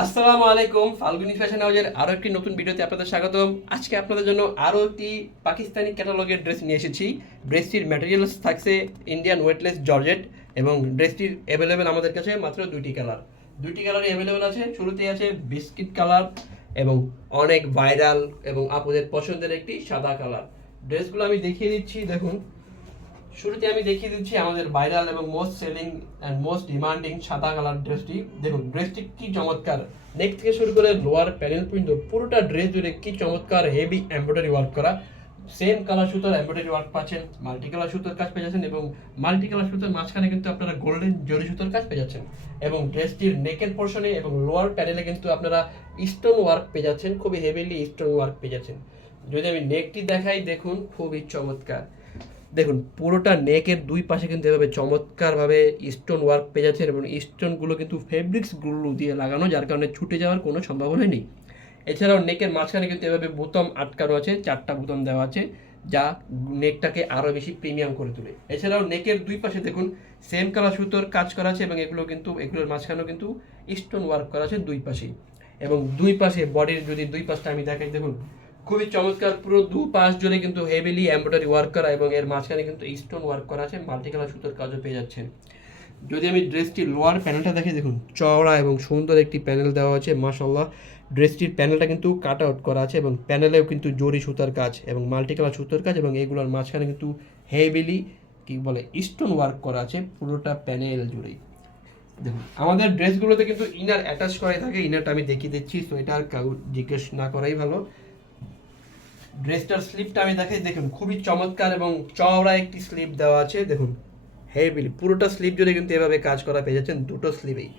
আসসালামু আলাইকুম, ফাল্গুনী ফ্যাশন হাউজের আরও একটি নতুন ভিডিওতে আপনাদের স্বাগতম। আজকে আপনাদের জন্য আরও একটি পাকিস্তানি ক্যাটালগের ড্রেস নিয়ে এসেছি। ড্রেসটির ম্যাটেরিয়ালস থাকছে ইন্ডিয়ান ওয়েটলেস জর্জেট এবং ড্রেসটির অ্যাভেলেবেল আমাদের কাছে মাত্র দুইটি কালারই অ্যাভেলেবেল আছে। শুরুতেই আছে বিস্কিট কালার এবং অনেক ভাইরাল এবং আপনাদের পছন্দের একটি সাদা কালার। ড্রেসগুলো আমি দেখিয়ে দিচ্ছি, দেখুন। শুরুতে আমি দেখিয়ে দিচ্ছি আমাদের ভাইরাল এবং most selling and most demanding সাদা কালার ড্রেসটি। দেখুন ড্রেসটি কি চমৎকার, নেক থেকে শুরু করে লোয়ার প্যানেল পর্যন্ত পুরোটা ড্রেস জুড়ে কি চমৎকার হেভি এমব্রয়ডারি ওয়ার্ক করা। সেম কালার সুতোর এমব্রয়ডারি ওয়ার্ক পাচ্ছেন, মাল্টি কালার সুতোর কাজ পেয়ে যাচ্ছেন এবং মাল্টি কালার সুতোর মাঝখানে কিন্তু আপনারা গোল্ডেন জরি সুতোর কাজ পেয়ে যাচ্ছেন এবং ড্রেসটির নেকের পোর্শনে এবং লোয়ার প্যানেলে কিন্তু আপনারা স্টোন ওয়ার্ক পেয়ে যাচ্ছেন, খুবই হেভিলি স্টোন ওয়ার্ক পেয়ে যাচ্ছেন। যদি আমি নেকটি দেখাই, দেখুন খুবই চমৎকার। দেখুন পুরোটা নেকের দুই পাশে কিন্তু এভাবে চমৎকারভাবে স্টোন ওয়ার্ক পেয়ে যাচ্ছেন এবং স্টোনগুলো কিন্তু ফেব্রিক্সগুলো দিয়ে লাগানো, যার কারণে ছুটে যাওয়ার কোনো সম্ভাবনা নেই। এছাড়াও নেকের মাঝখানে কিন্তু এভাবে বোতাম আটকানো আছে, 4টা বোতাম দেওয়া আছে, যা নেকটাকে আরও বেশি প্রিমিয়াম করে তোলে। এছাড়াও নেকের দুই পাশে দেখুন সেম কালার সুতোর কাজ করা আছে এবং এগুলোর মাঝখানেও কিন্তু স্টোন ওয়ার্ক করা আছে দুই পাশেই। এবং দুই পাশে বডির যদি দুই পাশটা আমি দেখাই, দেখুন খুবই চমৎকার, পুরো দু পাশ জুড়ে কিন্তু হেভিলি এমব্রয়ডারি ওয়ার্ক করা এবং এর মাঝখানে কিন্তু স্টোন ওয়ার্ক করা আছে, মাল্টি কালার সুতোর কাজও পেয়ে যাচ্ছেন। যদি আমি ড্রেসটির লোয়ার প্যানেলটা দেখি, দেখুন চওড়া এবং সুন্দর একটি প্যানেল দেওয়া আছে, মাশাআল্লাহ। ড্রেসটির প্যানেলটা কিন্তু কাট আউট করা আছে এবং প্যানেলেও কিন্তু জরি সুতার কাজ এবং মাল্টি কালার সুতোর কাজ এবং এগুলোর মাঝখানে কিন্তু হেভিলি কি বলে স্টোন ওয়ার্ক করা আছে পুরোটা প্যানেল জুড়েই। দেখুন আমাদের ড্রেসগুলোতে কিন্তু ইনার অ্যাটাচ করাই থাকে, ইনারটা আমি দেখিয়ে দিচ্ছি, তো এটা আর কাউ জিজ্ঞেস না করাই ভালো। ড্রেসটার স্লিপটা আমি দেখাই, দেখুন খুবই চমৎকার এবং চওড়া একটি স্লিপ দেওয়া আছে। দেখুন হেভিলি পুরোটা স্লিপ জুড়ে কিন্তু এভাবে কাজ করা পেয়ে যাচ্ছেন, দুটো স্লিপেই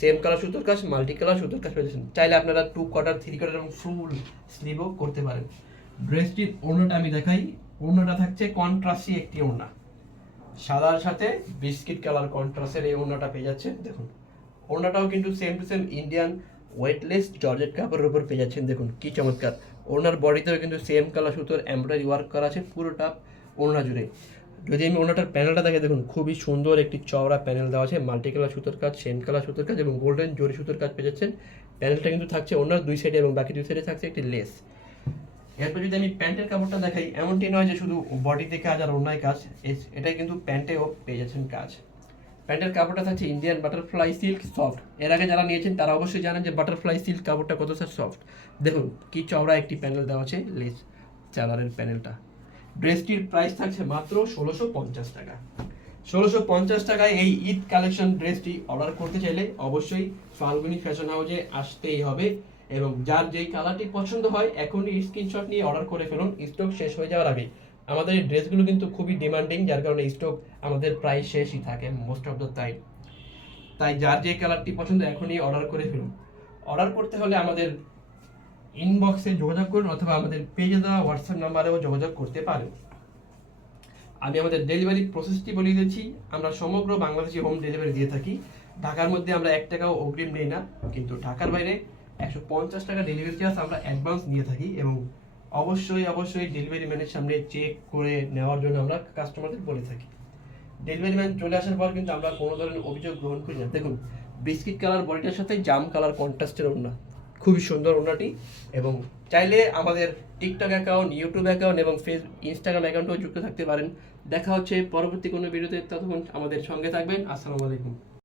সেম কালার সুতোর কাজ, মাল্টি কালার সুতোর কাজ পেয়ে যাচ্ছেন। চাইলে আপনারা 2 কোয়ার্টার 3 কোয়ার্টার এবং ফুল স্লিভও করতে পারেন। ড্রেসটির ওড়নাটা আমি দেখাই, ওড়নাটা থাকছে কন্ট্রাস্টি একটি ওড়না, সাদার সাথে বিস্কিট কালার কন্ট্রাস্টের এই ওড়নাটা পেয়ে যাচ্ছেন। দেখুন ওড়নাটাও কিন্তু same to same Indian weightless georgette কাপড়ের উপর পেয়ে যাচ্ছেন। দেখুন কি চমৎকার, ওড়নার বডিতেও কিন্তু সেম কালার সুতোর এমব্রয়ডারি ওয়ার্ক করা আছে পুরোটা ওড়না জুড়ে। যদি আমি ওড়নাটার প্যানেলটা দেখে, দেখুন খুবই সুন্দর একটি চওড়া প্যানেল দেওয়া আছে, মাল্টি কালার সুতোর কাজ, সেম কালার সুতোর কাজ এবং গোল্ডেন জরি সুতোর কাজ পেয়ে যাচ্ছেন। প্যানেলটা কিন্তু থাকছে ওড়নার দুই সাইডে এবং বাকি দুই সাইডে থাকছে একটি লেস। এরপর যদি আমি প্যান্টের কাপড়টা দেখাই, এমনটি নয় যে শুধু বডিতে কাজ আর ওড়নায় কাজ, এটাই কিন্তু প্যান্টেও পেয়ে যাচ্ছেন কাজ। প্যান্টের কাপড়টা থাকছে ইন্ডিয়ান বাটারফ্লাই সিল্ক সফট। এর আগে যারা নিয়েছেন তারা অবশ্যই জানেন যে বাটারফ্লাই সিল্ক কাপড়টা কতটা সফট। দেখুন কি চওড়া একটি প্যানেল দেওয়া আছে, লেস চালারের প্যানেলটা। ড্রেসটির প্রাইস থাকছে মাত্র 1650 টাকা। 1650 টাকায় এই ঈদ কালেকশন ড্রেসটি অর্ডার করতে চাইলে অবশ্যই ফাল্গুনী ফ্যাশন হাউজে আসতেই হবে এবং যার যেই কালারটি পছন্দ হয় এখনই স্ক্রিনশট নিয়ে অর্ডার করে ফেলুন, স্টক শেষ হয়ে যাওয়ার আগে। আমাদের এই ড্রেসগুলো কিন্তু খুবই ডিমান্ডিং, যার কারণে স্টক আমাদের প্রায় শেষই থাকে মোস্ট অফ দ্য টাইম। তাই যার যে কালারটি পছন্দ এখনই অর্ডার করে ফেলুন। অর্ডার করতে হলে আমাদের ইনবক্সে যোগাযোগ করুন অথবা আমাদের পেজে দেওয়া হোয়াটসঅ্যাপ নাম্বারেও যোগাযোগ করতে পারেন। আমি আমাদের ডেলিভারি প্রসেসটি বলে দিচ্ছি, আমরা সমগ্র বাংলাদেশে হোম ডেলিভারি দিয়ে থাকি। ঢাকার মধ্যে আমরা 1 টাকাও অগ্রিম নেই না, কিন্তু ঢাকার বাইরে 150 টাকা ডেলিভারি চার্জ আমরা অ্যাডভান্স নিয়ে থাকি এবং অবশ্যই ডেলিভারি ম্যানের সামনে চেক করে নেওয়ার জন্য আমরা কাস্টমারদের বলে থাকি। ডেলিভারি ম্যান চলে আসার পর কিন্তু আমরা কোনো ধরনের অভিযোগ গ্রহণ করি না। দেখুন বিস্কিট কালার বডিটার সাথে জাম কালার কন্ট্রাস্টের ওড়না, খুবই সুন্দর ওড়নাটি। এবং চাইলে আমাদের টিকটক অ্যাকাউন্ট, ইউটিউব অ্যাকাউন্ট এবং ইনস্টাগ্রাম অ্যাকাউন্টেও যুক্ত থাকতে পারেন। দেখা হচ্ছে পরবর্তী কোনো ভিডিওতে, ততক্ষণ আমাদের সঙ্গে থাকবেন। আসসালামু আলাইকুম।